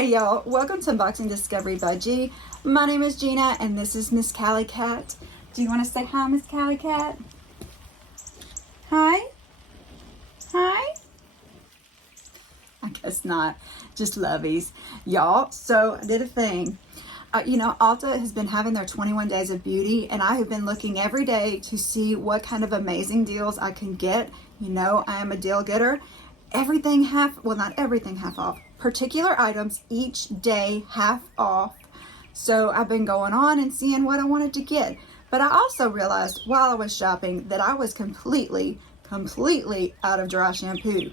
Hey y'all, welcome to Unboxing Discovery by G. My name is Gina and this is Miss Callie Cat. Do you want to say hi, Miss Callie Cat? Hi? Hi? I guess not. Just lovies. Y'all, so I did a thing. You know, Ulta has been having their 21 days of beauty and I have been looking every day to see what kind of amazing deals I can get. You know, I am a deal getter. Everything half, well, not everything half off. Particular items each day half off. So I've been going on and seeing what I wanted to get. But I also realized while I was shopping that I was completely out of dry shampoo.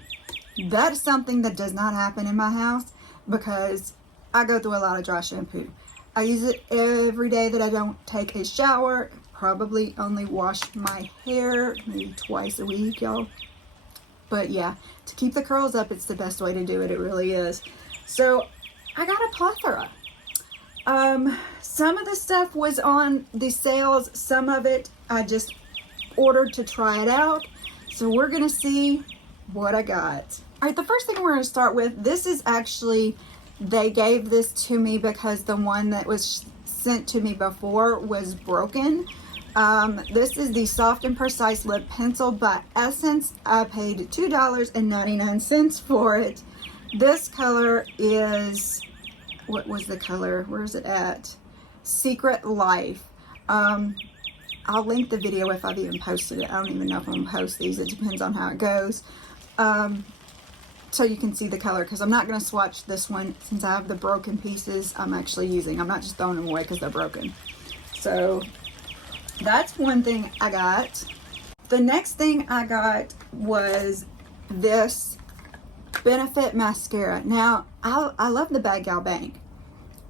That's something that does not happen in my house because I go through a lot of dry shampoo. I use it every day that I don't take a shower. Probably only wash my hair maybe twice a week, y'all. But yeah, to keep the curls up, it's the best way to do it. It really is. So I got a plethora. Some of the stuff was on the sales. Some of it I just ordered to try it out. So we're going to see what I got. All right, the first thing we're going to start with, this is actually, they gave this to me because the one that was sent to me before was broken. This is the Soft and Precise Lip Pencil by Essence. I paid $2.99 for it. This color is, what was the color? Where is it at? Secret Life. I'll link the video if I've even posted it. I don't even know if I'm gonna post these. It depends on how it goes. So you can see the color, because I'm not going to swatch this one since I have the broken pieces I'm actually using. I'm not just throwing them away because they're broken. So that's one thing I got. The next thing I got was this Benefit mascara. Now, I love the Bad Gal Bang,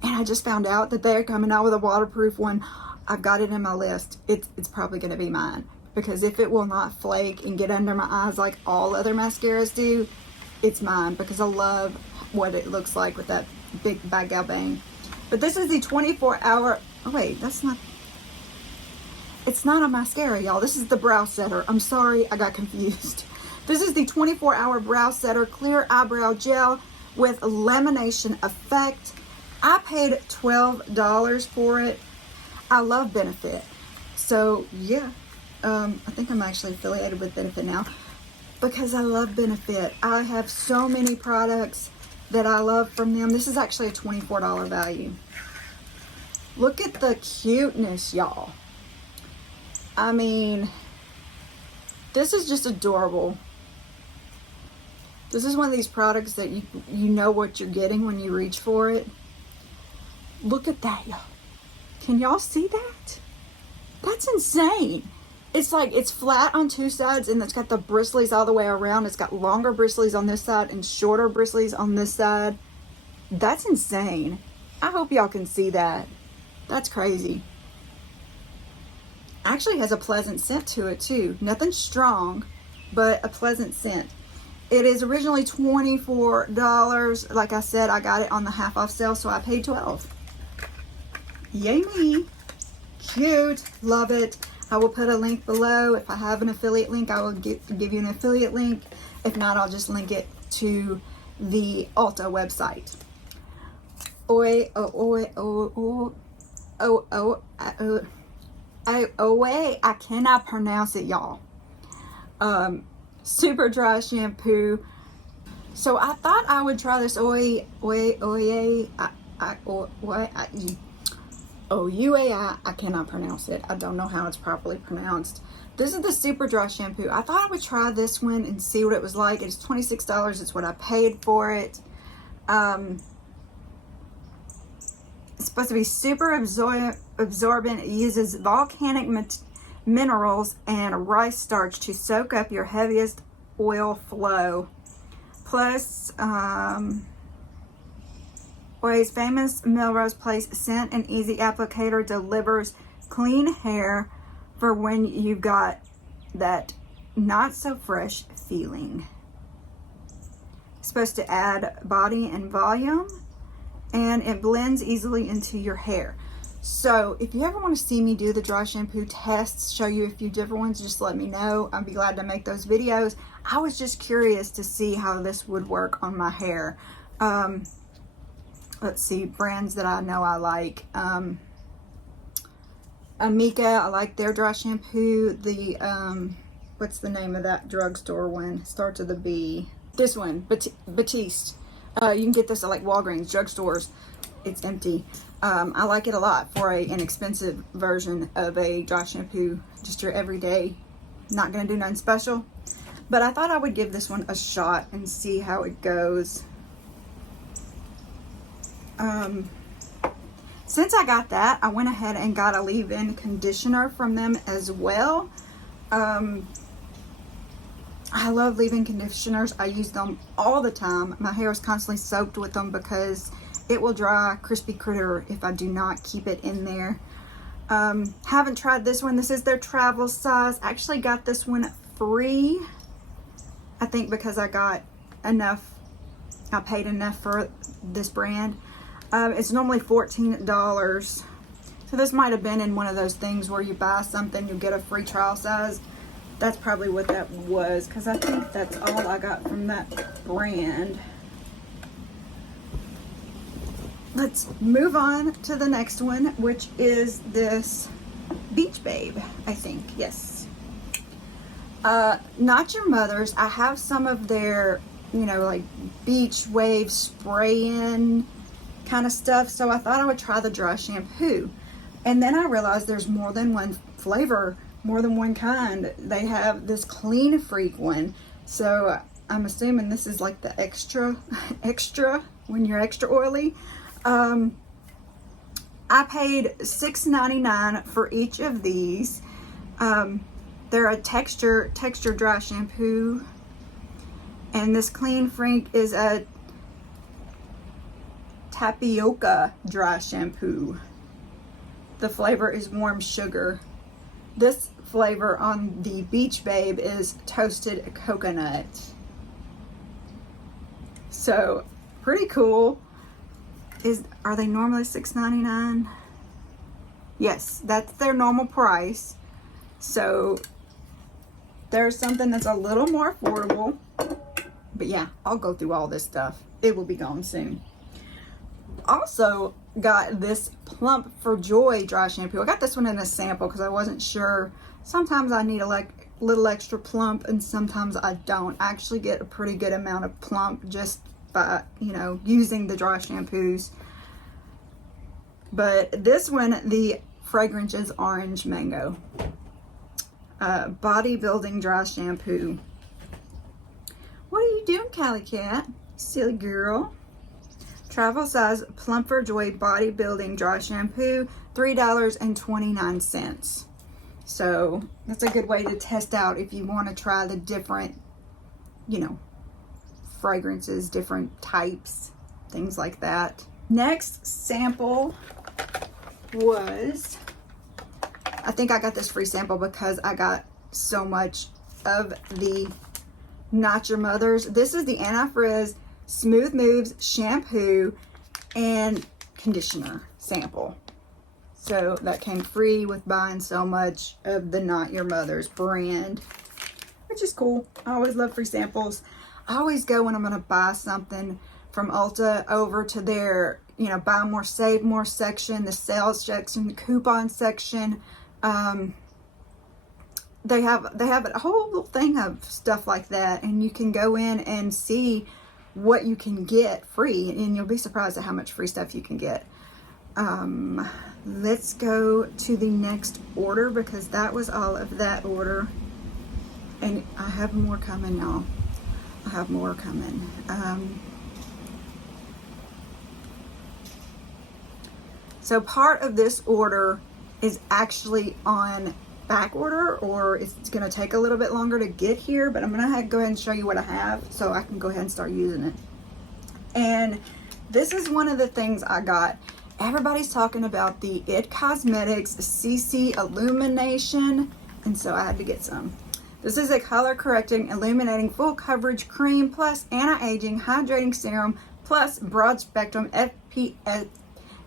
and I just found out that they're coming out with a waterproof one. I've got it in my list. It's probably going to be mine, because if it will not flake and get under my eyes like all other mascaras do, it's mine, because I love what it looks like with that big Bad Gal Bang. But this is the 24-hour, oh wait, that's not, it's not a mascara, y'all. This is the brow setter. I'm sorry, I got confused. This is the 24-hour brow setter clear eyebrow gel with lamination effect. I paid $12 for it. I love Benefit. So yeah, I think I'm actually affiliated with Benefit now because I love Benefit. I have so many products that I love from them. This is actually a $24 value. Look at the cuteness, y'all. I mean, this is just adorable. This is one of these products that you know what you're getting when you reach for it. Look at that, y'all. Can y'all see that? That's insane. It's like, it's flat on two sides and it's got the bristles all the way around. It's got longer bristles on this side and shorter bristles on this side. That's insane. I hope y'all can see that. That's crazy. Actually has a pleasant scent to it too. Nothing strong, but a pleasant scent. It is originally $24. Like I said, I got it on the half off sale, so I paid $12. Yay me. Cute. Love it. I will put a link below. If I have an affiliate link, I will give you an affiliate link. If not, I'll just link it to the Ulta website. OUAI, I cannot pronounce it, y'all. Super dry shampoo. So I thought I would try this OUAI. I cannot pronounce it. I don't know how it's properly pronounced. This is the super dry shampoo. I thought I would try this one and see what it was like. It's $26. It's what I paid for it. It's supposed to be super absorbent. It uses volcanic minerals and rice starch to soak up your heaviest oil flow. Plus, OUAI's famous Melrose Place scent and easy applicator delivers clean hair for when you've got that not so fresh feeling. It's supposed to add body and volume, and it blends easily into your hair. So if you ever want to see me do the dry shampoo tests, show you a few different ones, just let me know. I'd be glad to make those videos. I was just curious to see how this would work on my hair. let's see, brands that I know I like. Amika, I like their dry shampoo. The, what's the name of that drugstore one? Starts with a B. This one, Batiste. You can get this at like Walgreens, drugstores. It's empty. I like it a lot for an inexpensive version of a dry shampoo. Just your everyday, not gonna do nothing special. But I thought I would give this one a shot and see how it goes. Since I got that, I went ahead and got a leave-in conditioner from them as well. I love leave-in conditioners. I use them all the time. My hair is constantly soaked with them because it will dry crispy critter if I do not keep it in there. Haven't tried this one. This is their travel size. I actually got this one free, I think, because I got enough. I paid enough for this brand. It's normally $14. So this might have been in one of those things where you buy something, you get a free trial size. That's probably what that was, because I think that's all I got from that brand. Let's move on to the next one, which is this Beach Babe, I think. Yes. Not Your Mother's. I have some of their, you know, like beach wave spray-in kind of stuff, so I thought I would try the dry shampoo. And then I realized there's more than one flavor, more than one kind. They have this Clean Freak one, so I'm assuming this is like the extra when you're extra oily. I paid $6.99 for each of these. They're a texture dry shampoo, and this Clean Freak is a Tapioca dry shampoo. The flavor is warm sugar. This flavor on the Beach Babe is toasted coconut. So pretty cool. Are they normally $6.99? Yes, that's their normal price. So there's something that's a little more affordable. But yeah, I'll go through all this stuff. It will be gone soon. Also got this Plump for Joy dry shampoo. I got this one in a sample because I wasn't sure. Sometimes I need a little extra plump and sometimes I don't. I actually get a pretty good amount of plump just by, you know, using the dry shampoos. But this one, the fragrance is Orange Mango. Bodybuilding dry shampoo. What are you doing, Callie Cat? Silly girl. Travel size Plump for Joy bodybuilding dry shampoo, $3.29. So that's a good way to test out if you want to try the different, you know, fragrances, different types, things like that. Next sample was, I think I got this free sample because I got so much of the Not Your Mother's. This is the Anti-Frizz Smooth Moves Shampoo and Conditioner sample. So that came free with buying so much of the Not Your Mother's brand, which is cool. I always love free samples. I always go when I'm going to buy something from Ulta over to their, you know, buy more, save more section, the sales section, the coupon section. They have a whole thing of stuff like that, and you can go in and see what you can get free, and you'll be surprised at how much free stuff you can get. Let's go to the next order because that was all of that order, and I have more coming, y'all. I have more coming. So part of this order is actually on back order, or it's going to take a little bit longer to get here, but I'm going to go ahead and show you what I have so I can go ahead and start using it. And this is one of the things I got. Everybody's talking about the IT Cosmetics Cc Illumination, and so I had to get some. This is a color correcting, illuminating, full coverage cream plus anti-aging hydrating serum plus broad spectrum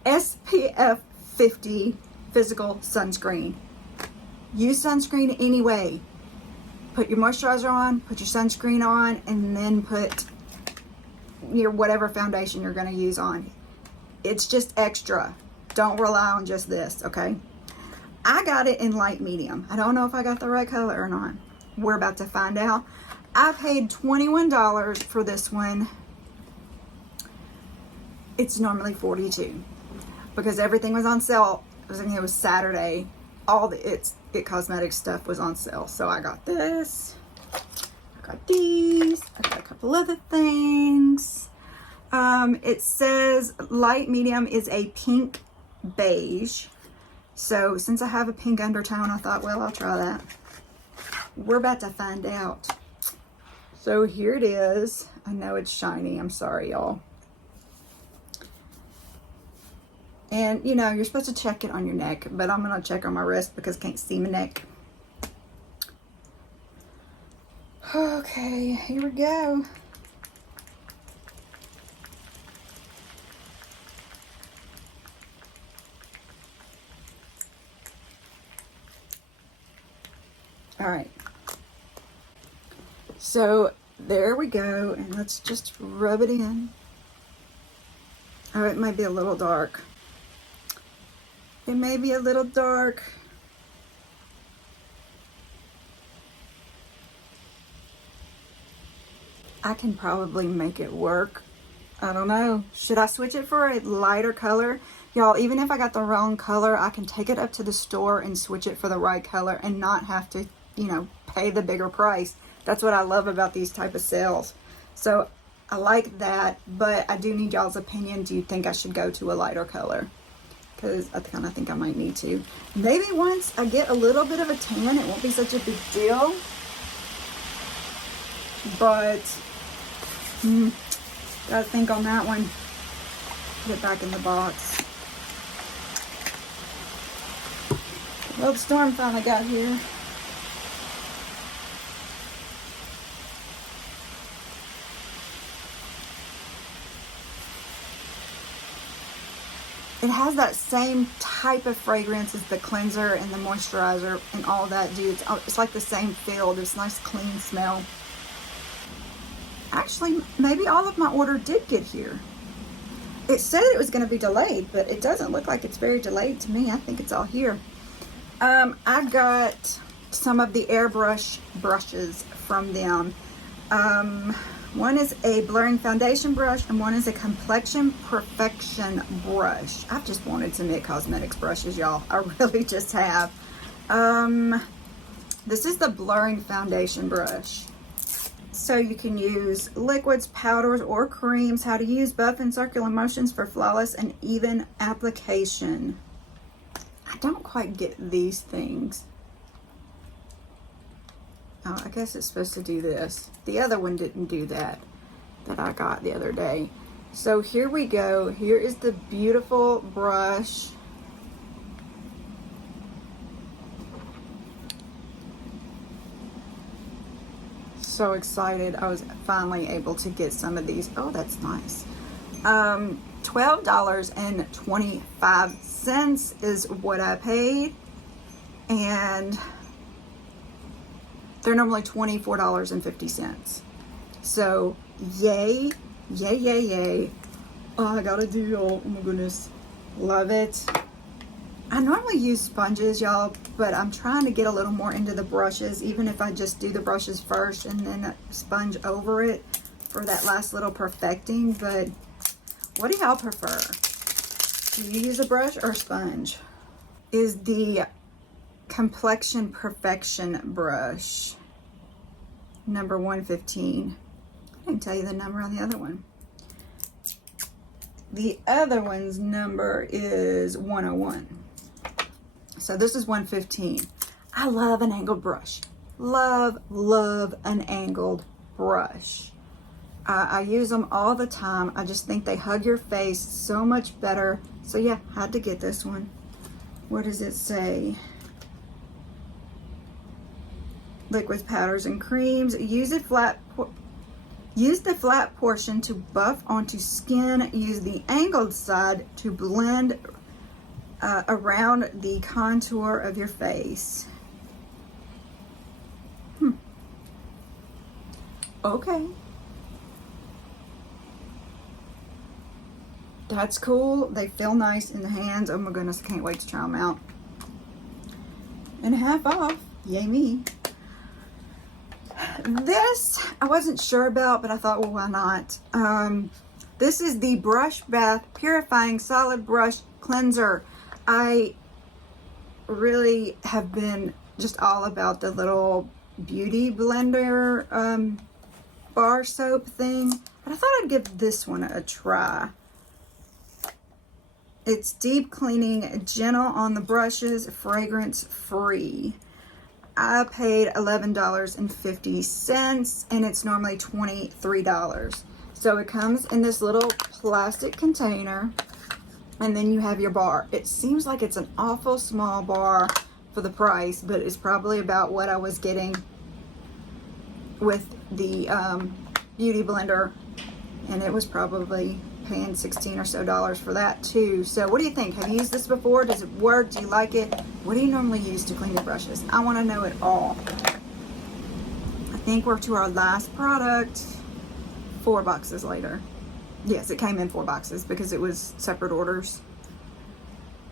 SPF 50 physical sunscreen. Use sunscreen anyway. Put your moisturizer on, put your sunscreen on, and then put your whatever foundation you're going to use on. It's just extra. Don't rely on just this, okay? I got it in light medium. I don't know if I got the right color or not. We're about to find out. I paid $21 for this one. It's normally $42 because everything was on sale. It was Saturday. All the It Cosmetics stuff was on sale. So I got this. I got these. I got a couple other things. It says light medium is a pink beige. So since I have a pink undertone, I thought, well, I'll try that. We're about to find out. So here it is. I know it's shiny. I'm sorry, y'all. And you know, you're supposed to check it on your neck, but I'm gonna check on my wrist because I can't see my neck. Okay, here we go. All right. So there we go, and let's just rub it in. Oh, it might be a little dark. It may be a little dark. I can probably make it work. I don't know. Should I switch it for a lighter color? Y'all, even if I got the wrong color, I can take it up to the store and switch it for the right color and not have to, you know, pay the bigger price. That's what I love about these type of sales. So I like that, but I do need y'all's opinion. Do you think I should go to a lighter color? Because I kind of think I might need to. Maybe once I get a little bit of a tan, it won't be such a big deal. But, gotta think on that one. Put it back in the box. Well, the storm finally got here. It has that same type of fragrance as the cleanser and the moisturizer and all that, dude. It's like the same feel. This nice clean smell. Actually, maybe all of my order did get here. It said it was going to be delayed, but it doesn't look like it's very delayed to me. I think it's all here. I got some of the Airbrush brushes from them. One is a blurring foundation brush and one is a Complexion Perfection brush. I've just wanted some IT Cosmetics brushes, y'all. I really just have. This is the blurring foundation brush. So you can use liquids, powders, or creams. How to use buff and circular motions for flawless and even application. I don't quite get these things. Oh, I guess it's supposed to do this. The other one didn't do that I got the other day. So here we go. Here is the beautiful brush. So excited. I was finally able to get some of these. Oh, that's nice. $12.25 is what I paid. And they're normally $24.50. So yay, yay, yay, yay. Oh, I got a deal. Oh my goodness. Love it. I normally use sponges, y'all, but I'm trying to get a little more into the brushes, even if I just do the brushes first and then sponge over it for that last little perfecting. But what do y'all prefer? Do you use a brush or a sponge? Is the Complexion Perfection brush number 115. I can tell you the number on the other one. The other one's number is 101. So this is 115. I love an angled brush. Love an angled brush. I use them all the time. I just think they hug your face so much better. So yeah, had to get this one. What does it say? Liquids, powders, and creams. Use the flat portion to buff onto skin. Use the angled side to blend around the contour of your face. Okay. that's cool. They feel nice in the hands. Oh my goodness, I can't wait to try them out. And half off. Yay me. This I wasn't sure about, but I thought, well, why not? This is the Brush Bath Purifying Solid Brush Cleanser. I really have been just all about the little beauty blender bar soap thing, but I thought I'd give this one a try. It's deep cleaning, gentle on the brushes, fragrance free. I paid $11.50 and it's normally $23. So it comes in this little plastic container, and then you have your bar. It seems like it's an awful small bar for the price, but it's probably about what I was getting with the beauty blender, and it was probably paying $16 or so for that too. So what do you think? Have you used this before? Does it work? Do you like it? What do you normally use to clean your brushes? I want to know it all. I think we're to our last product. 4 boxes later. Yes, it came in 4 boxes because it was separate orders.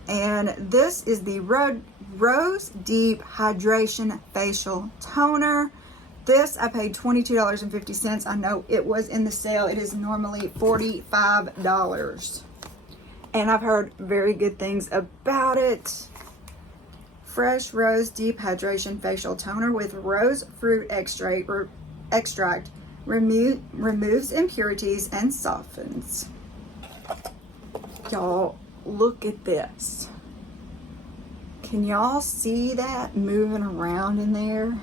And this is the Rose Deep Hydration Facial Toner. This I paid $22.50. I know it was in the sale. It is normally $45. And I've heard very good things about it. Fresh Rose Deep Hydration Facial Toner with rose fruit extract removes impurities and softens. Y'all, look at this. Can y'all see that moving around in there?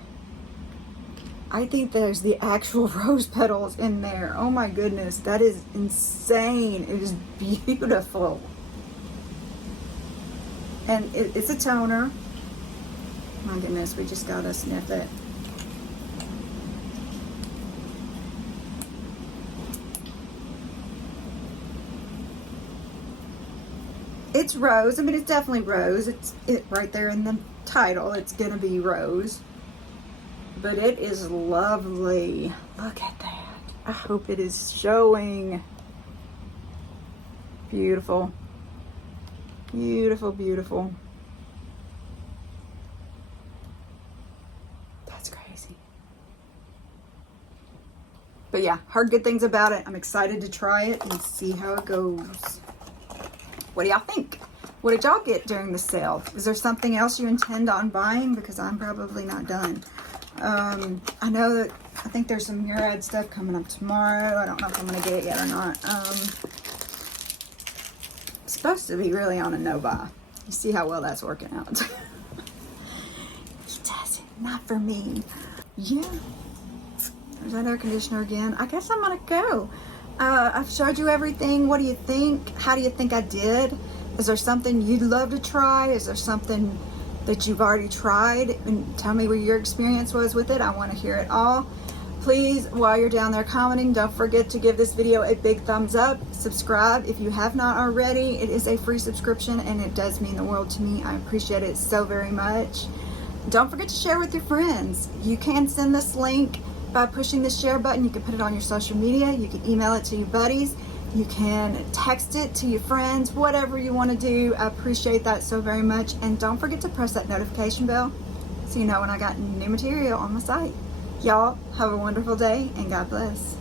I think there's the actual rose petals in there. Oh my goodness, that is insane. It is beautiful. And it's a toner. My goodness, we just gotta sniff it. It's rose. I mean, it's definitely rose. It's right there in the title. It's gonna be rose. But it is lovely. Look at that. I hope it is showing. Beautiful. Beautiful, beautiful. That's crazy. But yeah, heard good things about it. I'm excited to try it and see how it goes. What do y'all think? What did y'all get during the sale? Is there something else you intend on buying? Because I'm probably not done. I know that I think there's some Murad stuff coming up tomorrow. I don't know if I'm going to get it yet or not. It's supposed to be really on a no-buy. You see how well that's working out. He does it. Not for me. Yeah. There's that air conditioner again. I guess I'm going to go. I've showed you everything. What do you think? How do you think I did? Is there something you'd love to try? Is there something that you've already tried? And tell me what your experience was with it. I want to hear it all. Please, while you're down there commenting, don't forget to give this video a big thumbs up. Subscribe if you have not already. It is a free subscription and it does mean the world to me. I appreciate it so very much. Don't forget to share with your friends. You can send this link by pushing the share button. You can put it on your social media. You can email it to your buddies. You can text it to your friends, whatever you want to do. I appreciate that so very much. And don't forget to press that notification bell so you know when I got new material on my site. Y'all have a wonderful day and God bless.